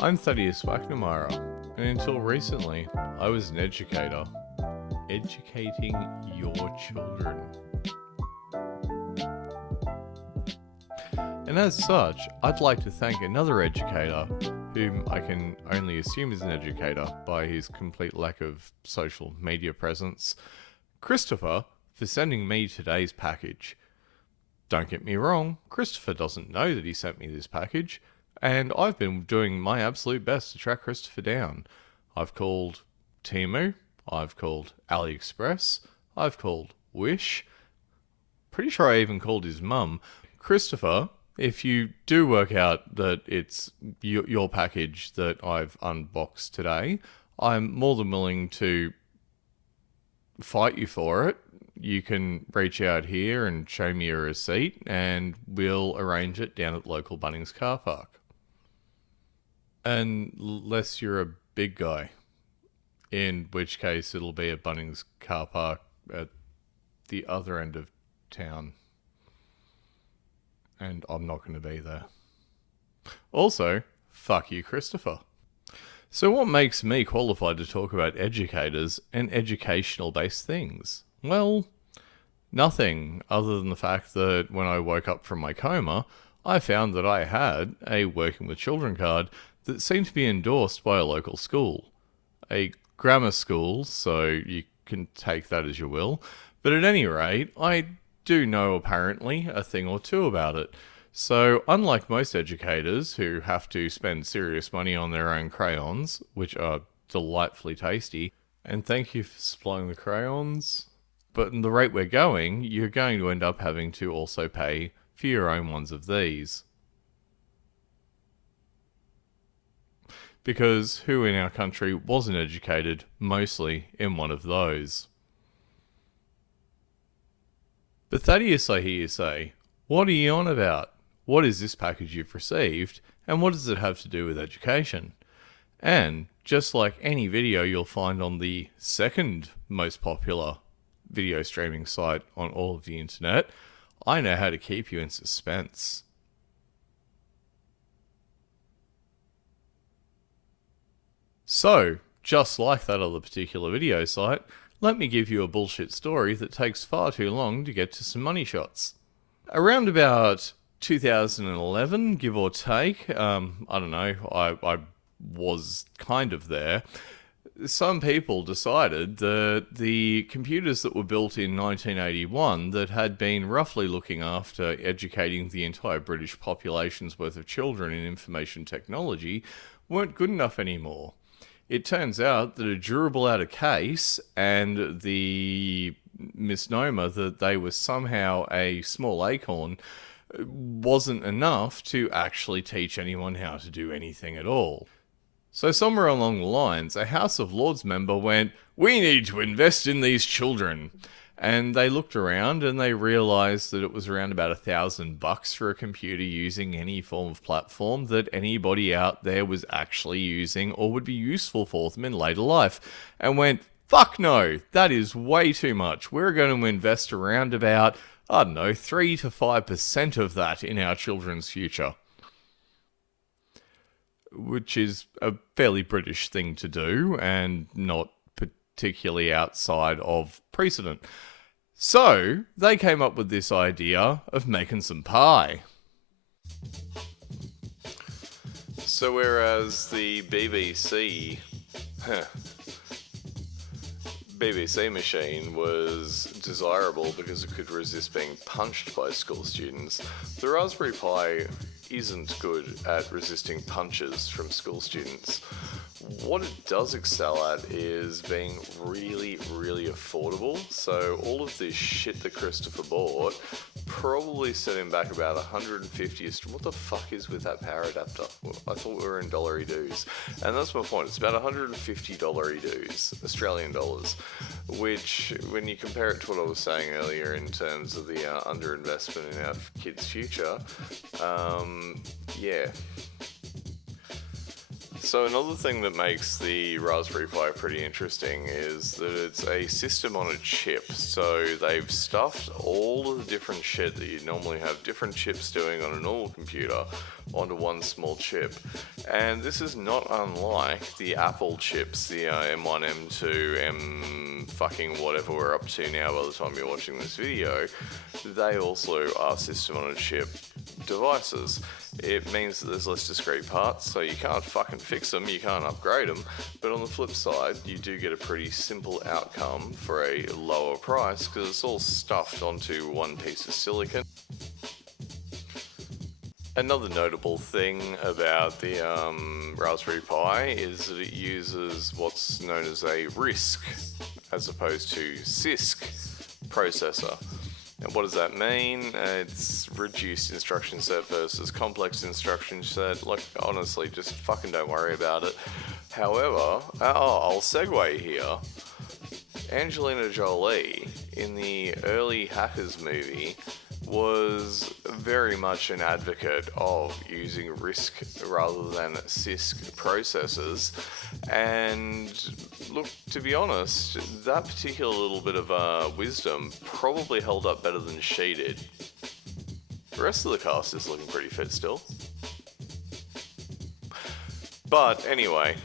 I'm Thaddeus McNamara, and until recently, I was an educator, educating your children. And as such, I'd like to thank another educator, whom I can only assume is an educator by his complete lack of social media presence, Christopher, for sending me today's package. Don't get me wrong, Christopher doesn't know that he sent me this package, and I've been doing my absolute best to track Christopher down. I've called Temu, I've called AliExpress, I've called Wish, pretty sure I even called his mum. Christopher, if you do work out that it's your package that I've unboxed today, I'm more than willing to fight you for it. You can reach out here and show me a receipt, and we'll arrange it down at the local Bunnings car park. Unless you're a big guy, in which case it'll be a Bunnings car park at the other end of town. And I'm not going to be there. Also, fuck you, Christopher. So what makes me qualified to talk about educators and educational-based things? Well, nothing other than the fact that when I woke up from my coma, I found that I had a Working with Children card that seemed to be endorsed by a local school. A grammar school, so you can take that as you will. But at any rate, I do know apparently a thing or two about it. So unlike most educators who have to spend serious money on their own crayons, which are delightfully tasty, and thank you for supplying the crayons, but in the rate we're going, you're going to end up having to also pay for your own ones of these. Because who in our country wasn't educated mostly in one of those? But Thaddeus, I hear you say, what are you on about? What is this package you've received, and what does it have to do with education? And just like any video you'll find on the second most popular video streaming site on all of the internet, I know how to keep you in suspense. So, just like that other particular video site, let me give you a bullshit story that takes far too long to get to some money shots. Around about 2011, give or take, I don't know, I was kind of there. Some people decided that the computers that were built in 1981 that had been roughly looking after educating the entire British population's worth of children in information technology weren't good enough anymore. It turns out that a durable out of case and the misnomer that they were somehow a small acorn wasn't enough to actually teach anyone how to do anything at all. So somewhere along the lines, a House of Lords member went, "We need to invest in these children." And they looked around and they realized that it was around about $1,000 for a computer using any form of platform that anybody out there was actually using or would be useful for them in later life. And went, fuck no, that is way too much. We're going to invest around about, 3 to 5% of that in our children's future. Which is a fairly British thing to do and not particularly outside of precedent. So they came up with this idea of making some pie. So whereas the BBC machine was desirable because it could resist being punched by school students, the Raspberry Pi isn't good at resisting punches from school students. What it does excel at is being really, really affordable. So all of this shit that Christopher bought probably set him back about 150. What the fuck is with that power adapter? I thought we were in dollary dues. And that's my point. It's about 150 dollary dues, Australian dollars, which when you compare it to what I was saying earlier in terms of the underinvestment in our kids' future, yeah. So another thing that makes the Raspberry Pi pretty interesting is that it's a system on a chip. So they've stuffed all of the different shit that you normally have different chips doing on a normal computer onto one small chip. And this is not unlike the Apple chips, the M1, M2, M fucking whatever we're up to now by the time you're watching this video. They also are system-on-a-chip devices. It means that there's less discrete parts, so you can't fucking fix them, you can't upgrade them, but on the flip side, you do get a pretty simple outcome for a lower price, because it's all stuffed onto one piece of silicon. Another notable thing about the Raspberry Pi is that it uses what's known as a RISC, as opposed to CISC processor. And what does that mean? It's reduced instruction set versus complex instruction set. Like, honestly, just fucking don't worry about it. However, I'll segue here. Angelina Jolie, in the early Hackers movie, was very much an advocate of using RISC rather than CISC processors. And look, to be honest, that particular little bit of wisdom probably held up better than she did. The rest of the cast is looking pretty fit still. But anyway,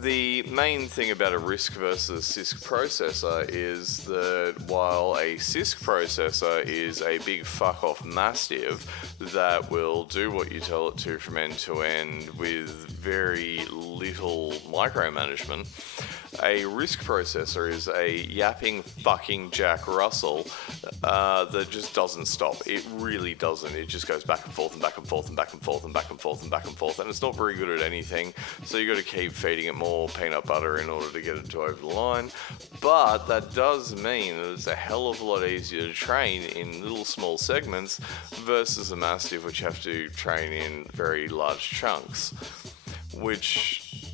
the main thing about a RISC versus CISC processor is that while a CISC processor is a big fuck-off mastiff that will do what you tell it to from end to end with very little micromanagement, a RISC processor is a yapping fucking Jack Russell that just doesn't stop. It really doesn't. It just goes back and forth and back and forth and back and forth and back and forth and back and forth, and it's not very good at anything, so you got to keep feeding it more peanut butter in order to get it to over the line. But that does mean that it's a hell of a lot easier to train in little small segments versus a mastiff which you have to train in very large chunks, which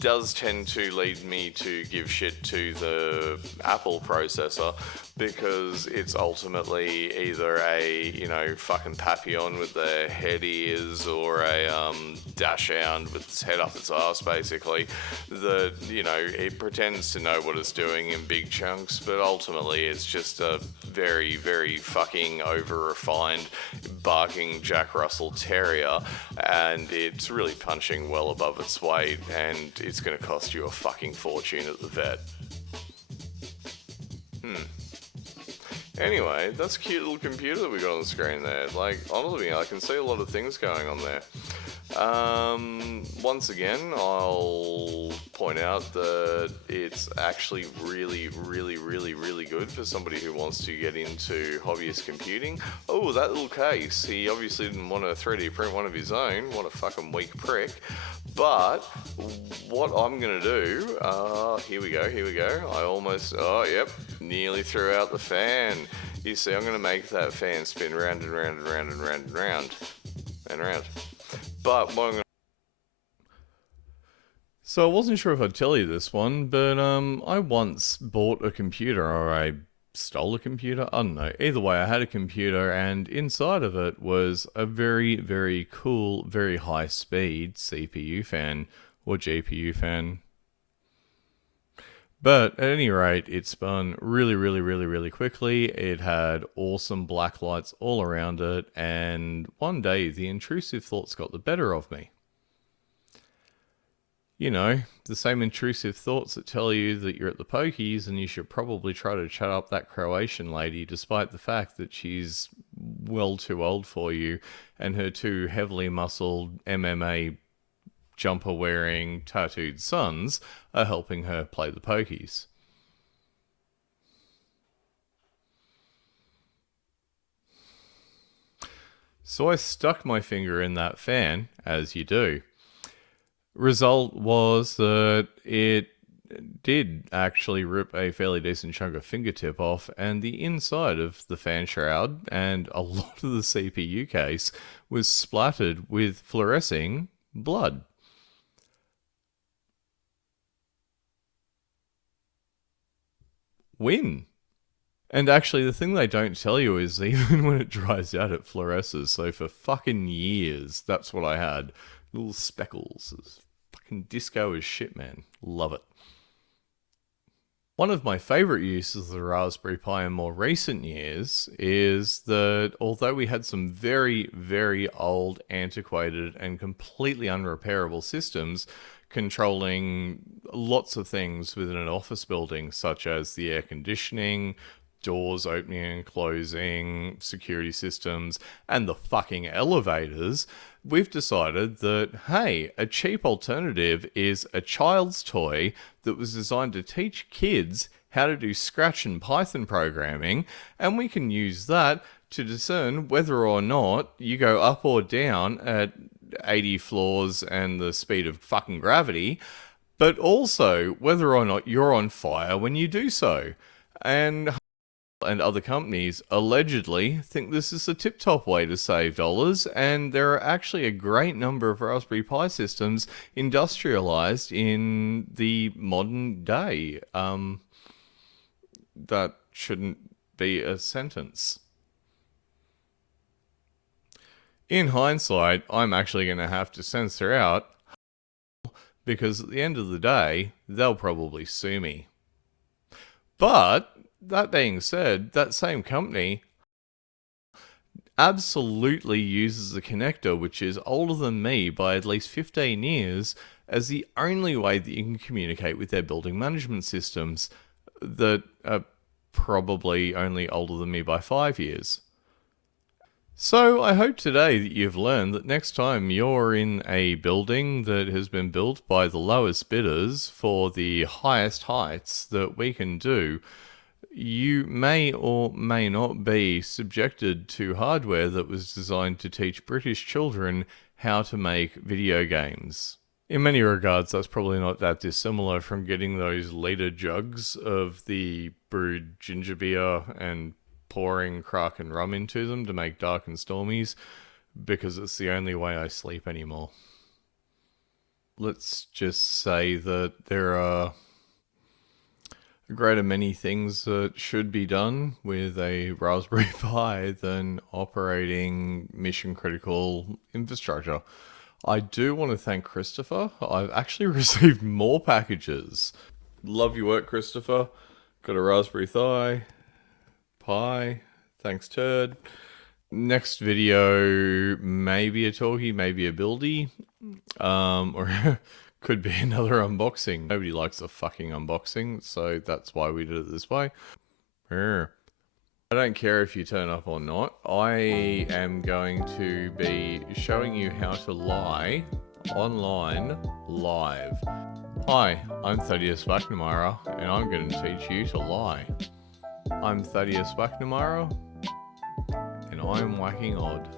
does tend to lead me to give shit to the Apple processor, because it's ultimately either a, fucking Papillon with the head ears, or a Dachshund with its head up its ass, basically. That, it pretends to know what it's doing in big chunks, but ultimately it's just a very, very fucking over-refined, barking Jack Russell Terrier, and it's really punching well above its weight, and it's going to cost you a fucking fortune at the vet. Anyway, that's a cute little computer that we got on the screen there. Like, honestly, I can see a lot of things going on there. Once again, I'll point out that it's actually really, really, really, really good for somebody who wants to get into hobbyist computing. Oh, that little case. He obviously didn't want to 3D print one of his own. What a fucking weak prick. But what I'm going to do, here we go. I almost, nearly threw out the fan. You see, I'm going to make that fan spin round and round and round and round and round and round. But what I'm going to... So I wasn't sure if I'd tell you this one, but I once bought a computer, or I stole a computer? I don't know. Either way, I had a computer, and inside of it was a very, very cool, very high-speed CPU fan, or GPU fan. But at any rate, it spun really, really, really, really quickly. It had awesome black lights all around it, and one day the intrusive thoughts got the better of me. You know, the same intrusive thoughts that tell you that you're at the pokies and you should probably try to chat up that Croatian lady, despite the fact that she's well too old for you, and her two heavily muscled MMA jumper wearing tattooed sons are helping her play the pokies. So I stuck my finger in that fan, as you do. Result was that it did actually rip a fairly decent chunk of fingertip off, and the inside of the fan shroud and a lot of the CPU case was splattered with fluorescing blood. Win. And actually, the thing they don't tell you is even when it dries out, it fluoresces. So for fucking years, that's what I had. Little speckles. It's fucking disco as shit, man. Love it. One of my favorite uses of the Raspberry Pi in more recent years is that although we had some very, very old, antiquated, and completely unrepairable systems controlling lots of things within an office building, such as the air conditioning, doors opening and closing, security systems, and the fucking elevators, we've decided that, hey, a cheap alternative is a child's toy that was designed to teach kids how to do Scratch and Python programming, and we can use that to discern whether or not you go up or down at 80 floors and the speed of fucking gravity, but also whether or not you're on fire when you do so. And other companies allegedly think this is a tip-top way to save dollars, and there are actually a great number of Raspberry Pi systems industrialized in the modern day. That shouldn't be a sentence. In hindsight, I'm actually going to have to censor out because at the end of the day, they'll probably sue me. But that being said, that same company absolutely uses a connector which is older than me by at least 15 years as the only way that you can communicate with their building management systems that are probably only older than me by 5 years. So I hope today that you've learned that next time you're in a building that has been built by the lowest bidders for the highest heights that we can do, you may or may not be subjected to hardware that was designed to teach British children how to make video games. In many regards, that's probably not that dissimilar from getting those liter jugs of the brewed ginger beer and pouring Kraken rum into them to make dark and stormies, because it's the only way I sleep anymore. Let's just say that there are a greater many things that should be done with a Raspberry Pi than operating mission critical infrastructure. I do want to thank Christopher. I've actually received more packages. Love your work, Christopher. Got a Raspberry Pi. Thanks, Turd. Next video, maybe a talkie, maybe a buildy. Or could be another unboxing. Nobody likes a fucking unboxing, so that's why we did it this way. I don't care if you turn up or not. I am going to be showing you how to lie online live. Hi, I'm Thaddeus McNamara, and I'm going to teach you to lie. I'm Thaddeus McNamara, and I'm whacking odd.